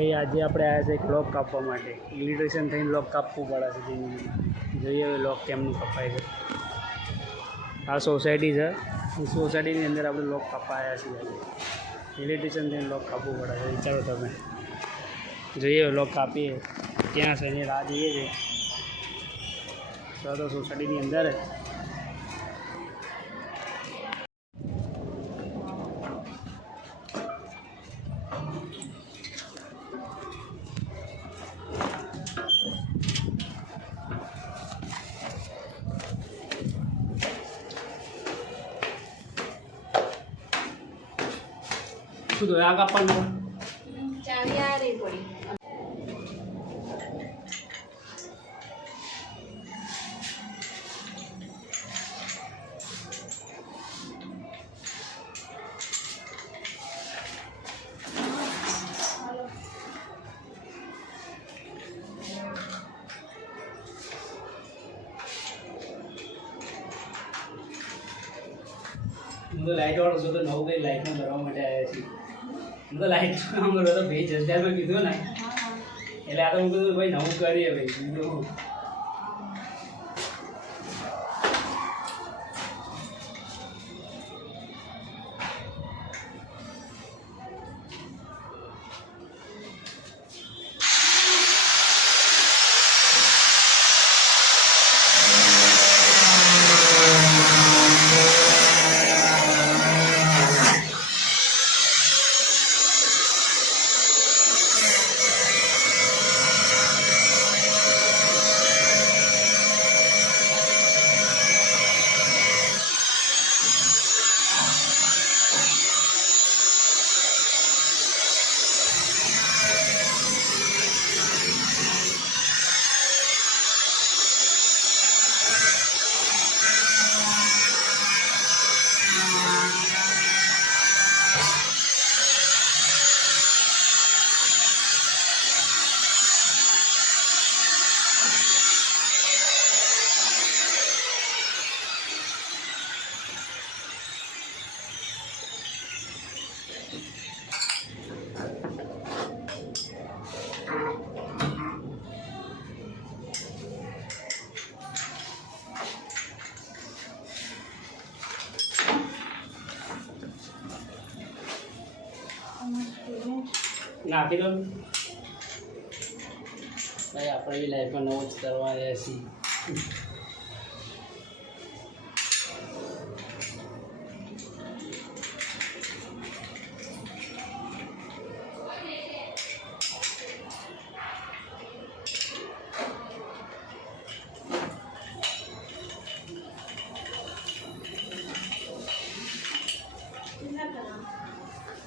ભાઈ આજે આપણે આવ્યા છે એક લોક કાપવા માટે. ઇલેક્ટ્રિશિયન થઈને લોક કાપવું પડે છે. જેની જોઈએ હવે લોક કેમનું કપાય છે. આ સોસાયટી છે. સોસાયટીની અંદર આપણે લોક કાપવા આવ્યા છીએ. ઇલેક્ટ્રિશિયન થઈને લોક કાપવું પડે છે. વિચારો તમે. જોઈએ લોક કાપીએ ક્યાં છે એની રાહ જોઈએ છે. તો સોસાયટીની અંદર શું તો આ કાપવાનું ચાવી આ રહી પડી. હું તો લાઇટ વાળો છું તો નવું કંઈ લાઇટમાં કરવા માટે આવ્યા છીએ. હું તો લાઇટ કામ કરો તો ભાઈ 10,000 કીધું ને એટલે આ તો હું કીધું ભાઈ નવું કરીએ ભાઈ બીજું. નાખી દો ભાઈ. આપણે એ લાઈફમાં નવું જ કરવા આવ્યા છીએ.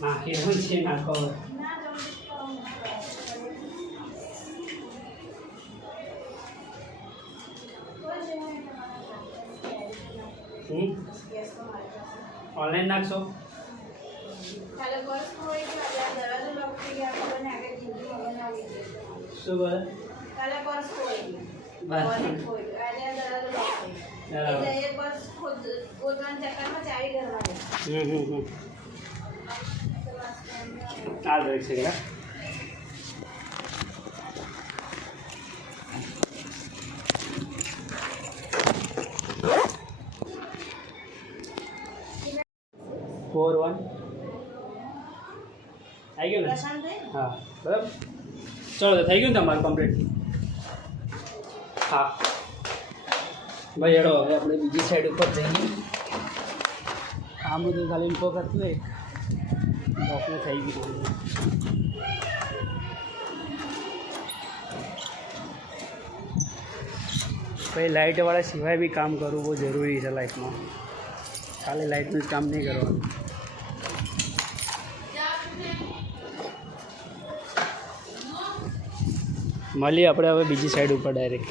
નાખી દો છે નાખો. ઓનલાઈન નાખશો? શું બોલે? આ જ છે કે 4-1 આવી ગયું ને? હા બરાબર. ચલો તો થઈ ગયું ને તમારું કમ્પ્લીટ. હા ભાઈ હેડો હવે આપણે બીજી સાઈડ ઉપર જઈએ. આમ બધું ખાલી ઇન્ફો કરતું એક ડોકને થઈ ગયું. ભાઈ લાઇટવાળા સિવાય બી કામ કરવું બહુ જરૂરી છે લાઈફમાં. ખાલી લાઇટનું જ કામ નહીં કરવાનું. મળીએ આપણે હવે બીજી સાઈડ ઉપર ડાયરેક્ટ.